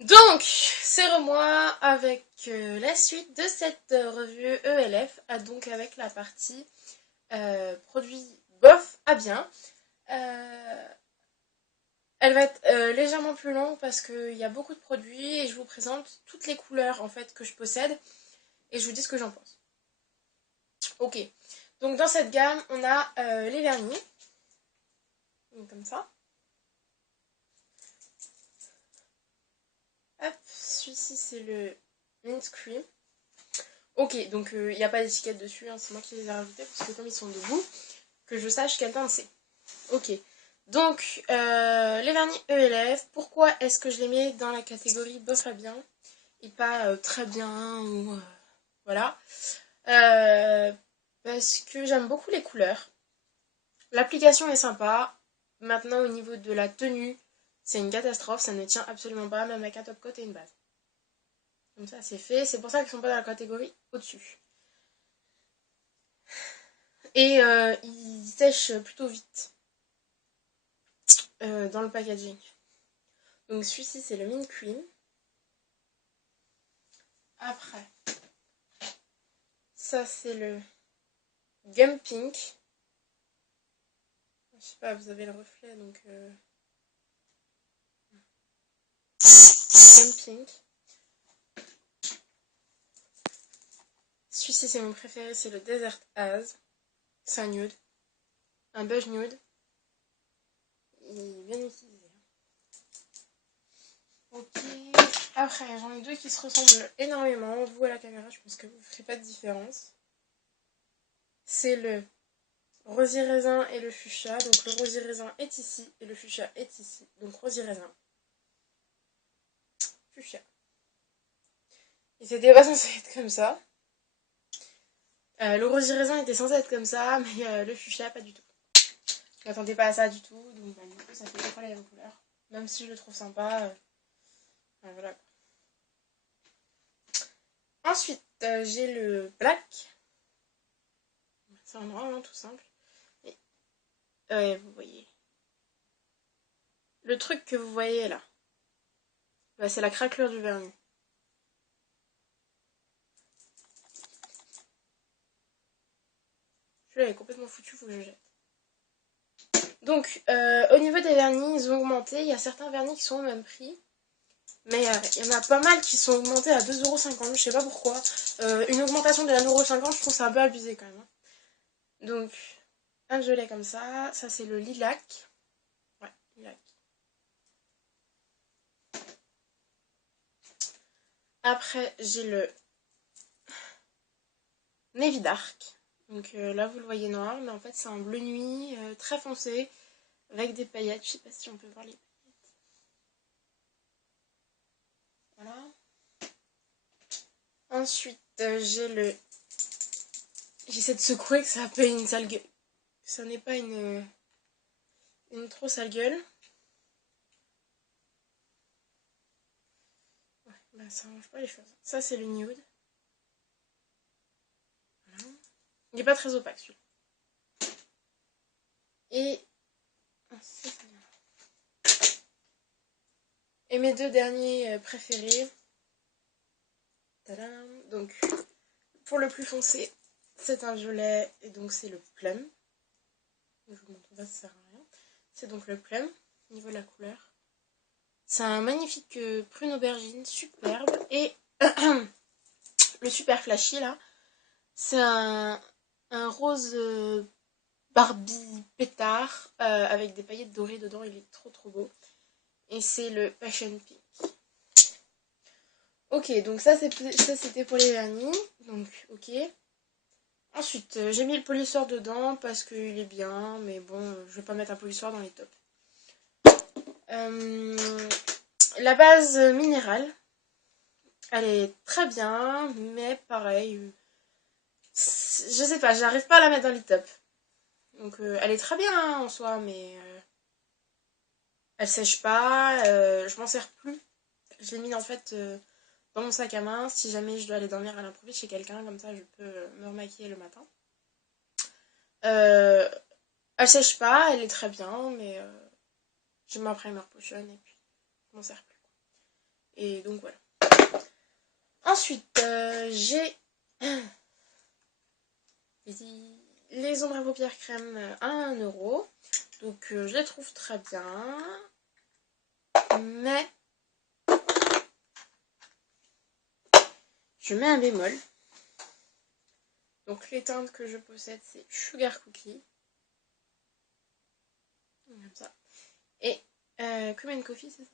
Donc, c'est moi avec la suite de cette revue ELF, donc avec la partie produit bof à bien. Euh, Elle va être légèrement plus longue parce qu'il y a beaucoup de produits et je vous présente toutes les couleurs en fait que je possède et je vous dis ce que j'en pense. Ok, donc dans cette gamme, on a les vernis, donc comme ça. Hop, celui-ci c'est le Mint Cream. Ok, donc il n'y a pas d'étiquette dessus, hein, c'est moi qui les ai rajoutés parce que comme ils sont debout, que je sache quelle teinte c'est. Ok, donc les vernis ELF, pourquoi est-ce que je les mets dans la catégorie bof à bien et pas très bien ou voilà. Euh, Parce que j'aime beaucoup les couleurs. L'application est sympa. Maintenant au niveau de la tenue, c'est une catastrophe, ça ne tient absolument pas, même avec un top coat et une base. Comme ça c'est fait, c'est pour ça qu'ils sont pas dans la catégorie au-dessus. Et ils sèchent plutôt vite dans le packaging. Donc celui-ci c'est le Mint Cream. Après, ça c'est le Gum Pink. Je sais pas, vous avez le reflet donc Gum Pink. Celui-ci c'est mon préféré, c'est le Desert Az. C'est un nude, un beige nude. Il est bien utilisé. Ok. Après, j'en ai deux qui se ressemblent énormément. Vous à la caméra, je pense que vous ne ferez pas de différence. C'est le rosy raisin et le fuchsia. Donc le rosy raisin est ici et le fuchsia est ici. Donc rosy raisin, fuchsia. Et c'était pas censé être comme ça. Le rosy raisin était censé être comme ça, mais le fuchsia pas du tout. Je m'attendais pas à ça du tout, donc du coup ça fait pas les mêmes couleurs. Même si je le trouve sympa, voilà. Ensuite, j'ai le black. C'est vraiment tout simple. Et, vous voyez. Le truc que vous voyez là, bah, c'est la craquelure du vernis. Celui-là est complètement foutu, faut que je jette. Donc, au niveau des vernis, ils ont augmenté. Il y a certains vernis qui sont au même prix. Mais il y en a pas mal qui sont augmentés à 2,50€. Je sais pas pourquoi. Une augmentation de 1,50€, je trouve ça un peu abusé quand même. Donc, un gelé comme ça. Ça, c'est le lilac. Ouais, lilac. Après, j'ai le Navy Dark. Donc là, vous le voyez noir, mais en fait, c'est un bleu nuit très foncé avec des paillettes. Je sais pas si on peut voir les paillettes. Voilà. Ensuite, j'ai le. J'essaie de secouer que ça n'a pas une sale gueule. Que ça n'est pas une trop sale gueule. Ouais, bah ça arrange pas les choses. Ça, c'est le nude. Voilà. Il n'est pas très opaque celui-là. Et. Ah, ça, c'est bien. Et mes deux derniers préférés. Tadam. Donc, pour le plus foncé, c'est un violet et donc c'est le plum. Je vous montre pas, ça sert à rien. C'est donc le plum, au niveau de la couleur. C'est un magnifique prune aubergine, superbe. Et le super flashy là, c'est un rose Barbie pétard avec des paillettes dorées dedans. Il est trop trop beau. Et c'est le Passion Pink. Ok, donc ça c'était pour les vernis. Donc ok. Ensuite, j'ai mis le polissoir dedans parce qu'il est bien, mais bon, je vais pas mettre un polissoir dans les tops. La base minérale, elle est très bien, mais pareil, je sais pas, j'arrive pas à la mettre dans les tops. Donc elle est très bien hein, en soi, mais elle sèche pas, je m'en sers plus. Je l'ai mis en fait dans mon sac à main, si jamais je dois aller dormir à l'improviste chez quelqu'un, comme ça je peux me remaquiller le matin. Euh, Elle sèche pas, elle est très bien, mais j'ai ma primer potion et puis je m'en sers plus. Et donc voilà. Ensuite, j'ai les ombres à paupières crème à 1€. Donc je les trouve très bien. Mais je mets un bémol. Donc les teintes que je possède, c'est Sugar Cookie. Comme ça. Et Cream and Coffee, c'est ça?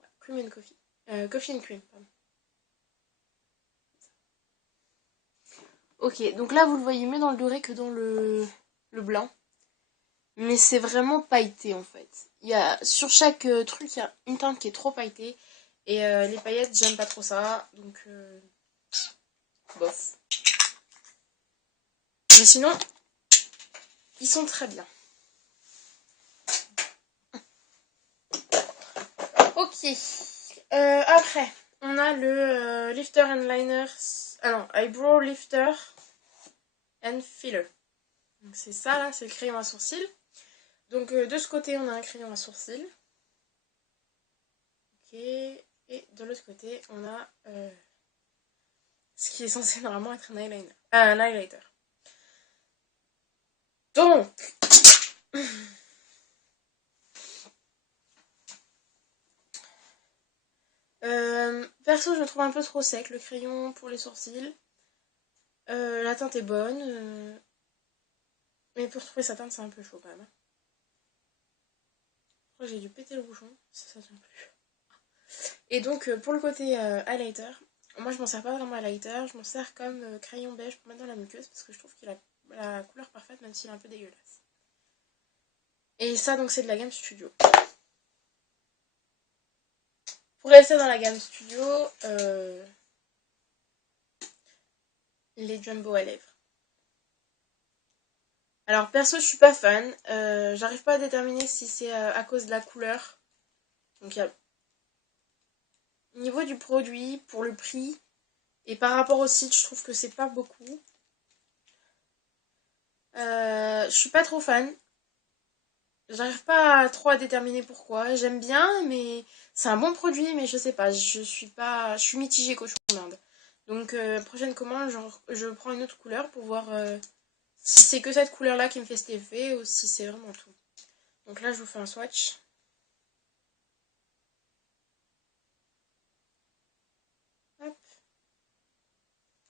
Ouais, Cream and Coffee. Coffee and Cream, pardon. Ok, donc là vous le voyez mieux dans le doré que dans le blanc. Mais c'est vraiment pailleté en fait. Sur chaque truc, il y a une teinte qui est trop pailletée. Et les paillettes, j'aime pas trop ça. Donc, bof. Mais sinon, ils sont très bien. Ok. Après, on a le Lifter and Liner. Ah non, Eyebrow Lifter and Filler. Donc c'est ça là, c'est le crayon à sourcils. Donc de ce côté, on a un crayon à sourcils. Ok. Et de l'autre côté, on a ce qui est censé normalement être un eyeliner. Un highlighter. Donc, perso, je le trouve un peu trop sec, le crayon pour les sourcils. La teinte est bonne. Mais pour trouver sa teinte, c'est un peu chaud quand même. Je crois que j'ai dû péter le bouchon, ça tient plus. Et donc, pour le côté highlighter, moi je m'en sers pas vraiment highlighter, je m'en sers comme crayon beige pour mettre dans la muqueuse parce que je trouve qu'il a la couleur parfaite même s'il est un peu dégueulasse. Et ça, donc, c'est de la gamme Studio. Pour rester dans la gamme Studio, les Jumbo à lèvres. Alors perso, je suis pas fan. J'arrive pas à déterminer si c'est à cause de la couleur. Donc niveau du produit, pour le prix, et par rapport au site, je trouve que c'est pas beaucoup. Je suis pas trop fan. J'arrive pas trop à déterminer pourquoi. J'aime bien, mais c'est un bon produit, mais je sais pas. Je suis mitigée cochon d'Inde. Donc prochaine commande, je prends une autre couleur pour voir si c'est que cette couleur-là qui me fait cet effet ou si c'est vraiment tout. Donc là, je vous fais un swatch. Hop.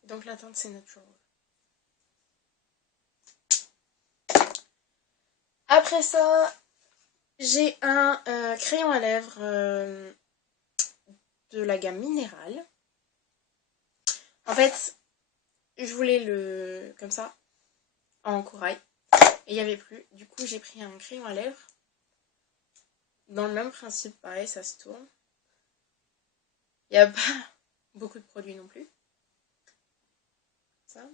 Donc la teinte, c'est Natural. Après ça, j'ai un crayon à lèvres de la gamme Minérale. En fait, je voulais le comme ça, en corail. Et il n'y avait plus. Du coup, j'ai pris un crayon à lèvres. Dans le même principe, pareil, ça se tourne. Il n'y a pas beaucoup de produits non plus. Ça.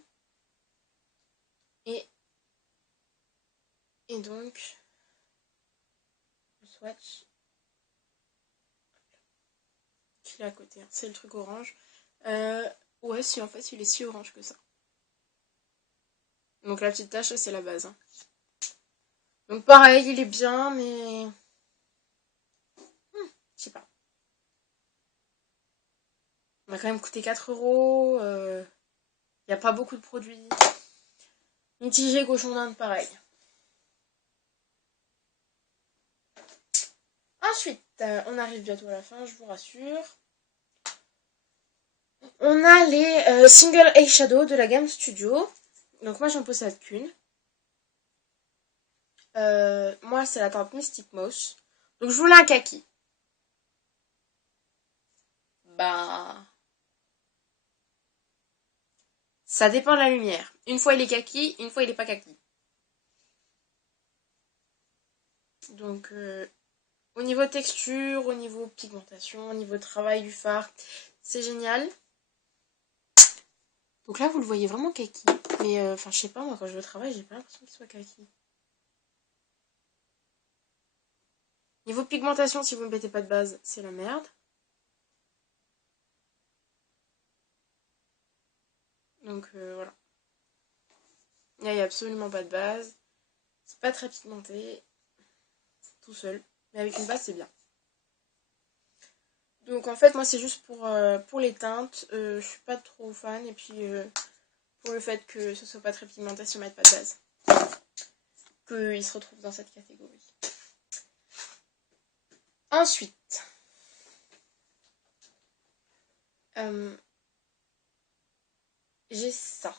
Et donc, le swatch qui est à côté. C'est le truc orange. Ouais, si en fait, il est si orange que ça. Donc la petite tache, c'est la base. Hein. Donc pareil, il est bien, mais... je sais pas. Il m'a quand même coûté 4€. Il n'y a pas beaucoup de produits. Mitigé cochon d'Inde, pareil. Ensuite, on arrive bientôt à la fin, je vous rassure. On a les Single Eyeshadow de la gamme Studio. Donc moi, j'en possède qu'une. Moi, c'est la teinte Mystic Moss. Donc je voulais un kaki. Bah... ça dépend de la lumière. Une fois il est kaki, une fois il est pas kaki. Donc au niveau texture, au niveau pigmentation, au niveau travail du fard, c'est génial. Donc là vous le voyez vraiment kaki. Mais enfin je sais pas, moi quand je le travaille, j'ai pas l'impression qu'il soit kaki. Niveau pigmentation, si vous ne mettez pas de base, c'est la merde. Donc voilà. Il n'y a absolument pas de base. C'est pas très pigmenté. Tout seul. Mais avec une base, c'est bien. Donc en fait moi c'est juste pour les teintes, je suis pas trop fan et puis pour le fait que ce soit pas très pigmenté si on met pas de base. Qu'il se retrouve dans cette catégorie. Ensuite, j'ai ça.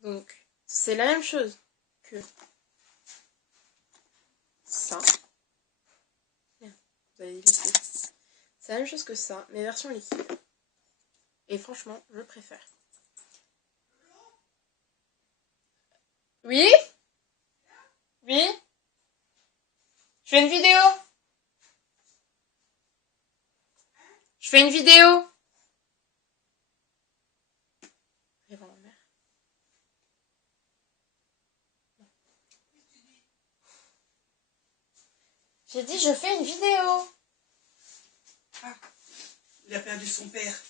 Donc c'est la même chose que ça. Vous avez listé. C'est la même chose que ça, mais version liquide. Et franchement, je préfère. Oui? Oui? Je fais une vidéo. Je fais une vidéo. Et voilà, mère. J'ai dit je fais une vidéo. Ah, il a perdu son père.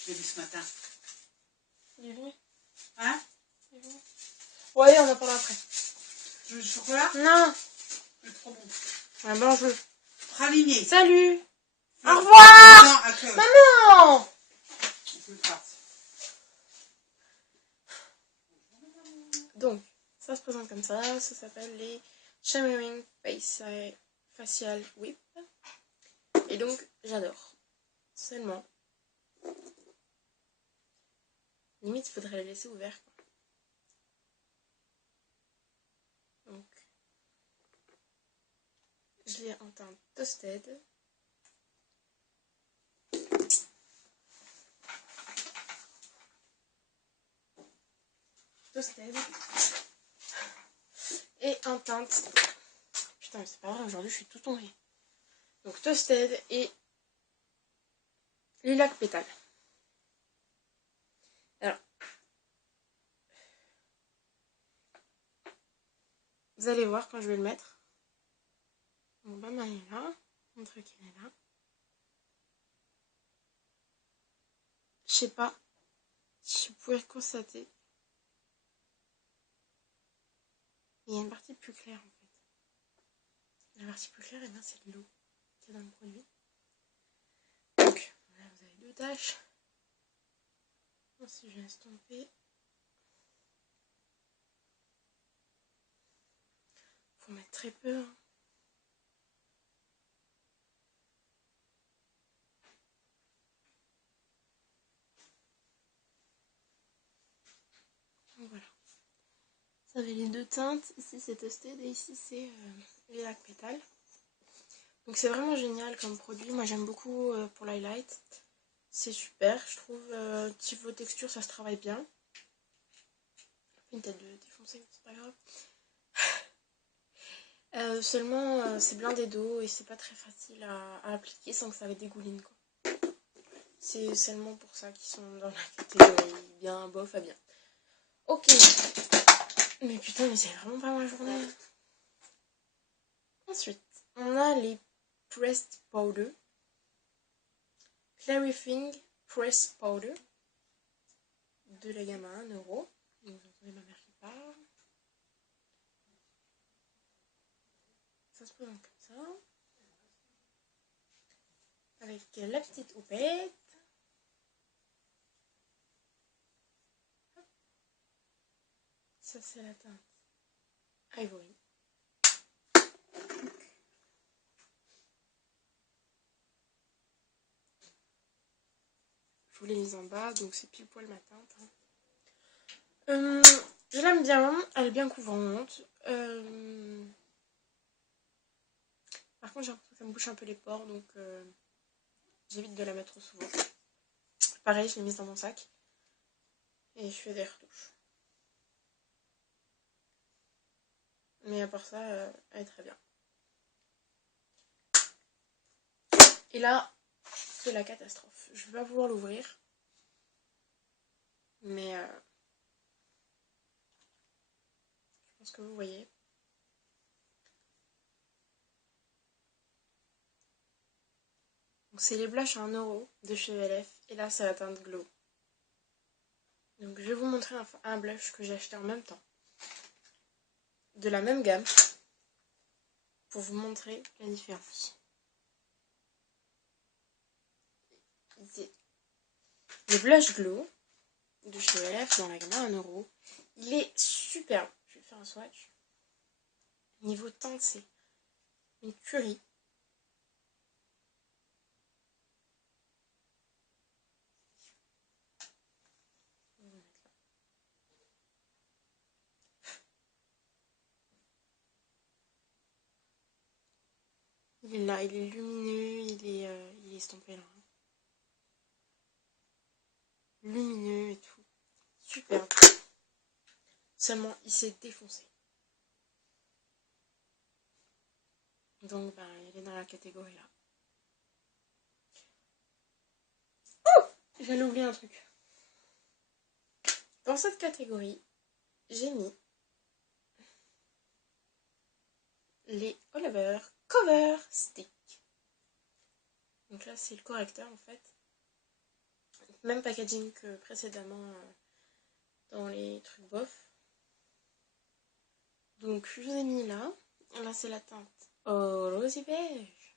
Je l'ai vu ce matin. Il est venu. Hein? Il est venu. Ouais, on en parlera après. Tu veux du chocolat? Non. C'est trop bon. Ah ben je veux. Praliné. Salut. Au revoir. Non, à cœur. Maman. On peut le faire. Donc, ça se présente comme ça s'appelle les Shimmering Facial Whip. Et donc, j'adore. Seulement, limite, il faudrait les laisser ouverts. Donc, je l'ai en teinte Toasted. Et en teinte... Putain, mais c'est pas vrai, aujourd'hui je suis tout tombée. Donc Toasted et Lilac Pétale. Alors, vous allez voir quand je vais le mettre. Mon maman est là, mon truc il est là. Je sais pas si vous pouvez constater. Il y a une partie plus claire en fait. La partie plus claire, ben, c'est l'eau qu'il y a dans le produit. Donc, là vous avez 2 taches. Ensuite, je vais estomper. Faut mettre très peu. Hein. Donc voilà. Ça avait les 2 teintes. Ici c'est Toasted et ici c'est Lilac Pétale. Donc c'est vraiment génial comme produit. Moi j'aime beaucoup pour l'highlight. C'est super. Je trouve niveau texture ça se travaille bien. Une tête de défoncée, mais c'est pas grave. Seulement c'est blindé d'eau et c'est pas très facile à appliquer sans que ça dégouline quoi. C'est seulement pour ça qu'ils sont dans la catégorie bien bof à bien. Ok. Mais putain mais c'est vraiment pas ma journée. Ensuite, on a les Pressed Powder. Clarifying Pressed Powder. De la gamme à 1€. Donc vous entendez ma mère qui parle. Ça se présente comme ça. Avec la petite houppette. Ça c'est la teinte Ivory. Je vous l'ai mise en bas, donc c'est pile poil ma teinte. Je l'aime bien, elle est bien couvrante. Par contre j'ai l'impression que ça me bouche un peu les pores, donc j'évite de la mettre trop souvent. Pareil, je l'ai mise dans mon sac. Et je fais des retouches. Mais à part ça, elle est très bien. Et là, c'est la catastrophe. Je vais pas pouvoir l'ouvrir. Mais je pense que vous voyez. Donc c'est les blushs à 1€ de chez LF. Et là, c'est la teinte Glow. Donc je vais vous montrer un blush que j'ai acheté en même temps. De la même gamme. pour vous montrer la différence. Le Blush Glow de chez ELF dans la gamme à 1€. Il est superbe. Je vais faire un swatch. Niveau teinte, c'est une tuerie. Il est là, il est lumineux, il est estampé là. Lumineux et tout. Superbe. Seulement, il s'est défoncé. Donc, ben, il est dans la catégorie là. Oh, j'allais oublier un truc. Dans cette catégorie, j'ai mis les Oliver Cover Stick. Donc là, c'est le correcteur en fait. Même packaging que précédemment dans les trucs bof. Donc je vous ai mis là. Là, c'est la teinte rosy beige.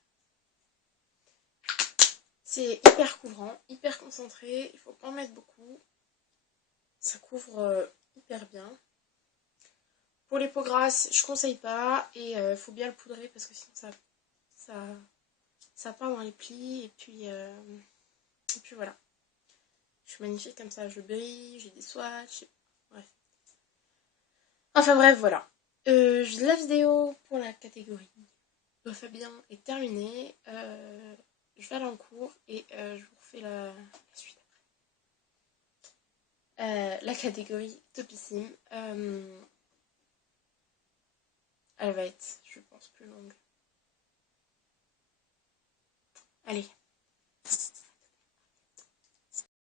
C'est hyper couvrant, hyper concentré. Il faut pas en mettre beaucoup. Ça couvre hyper bien. Pour les peaux grasses, je conseille pas. Et il faut bien le poudrer parce que sinon ça part dans les plis. Et puis voilà. Je suis magnifique comme ça, je brille, j'ai des swatchs. Bref. Enfin bref, voilà. La vidéo pour la catégorie Fabien est terminée. Je vais aller en cours et je vous refais la suite après. La catégorie Topissime. Elle va être, je pense, plus longue. Allez.